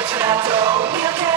All to us Go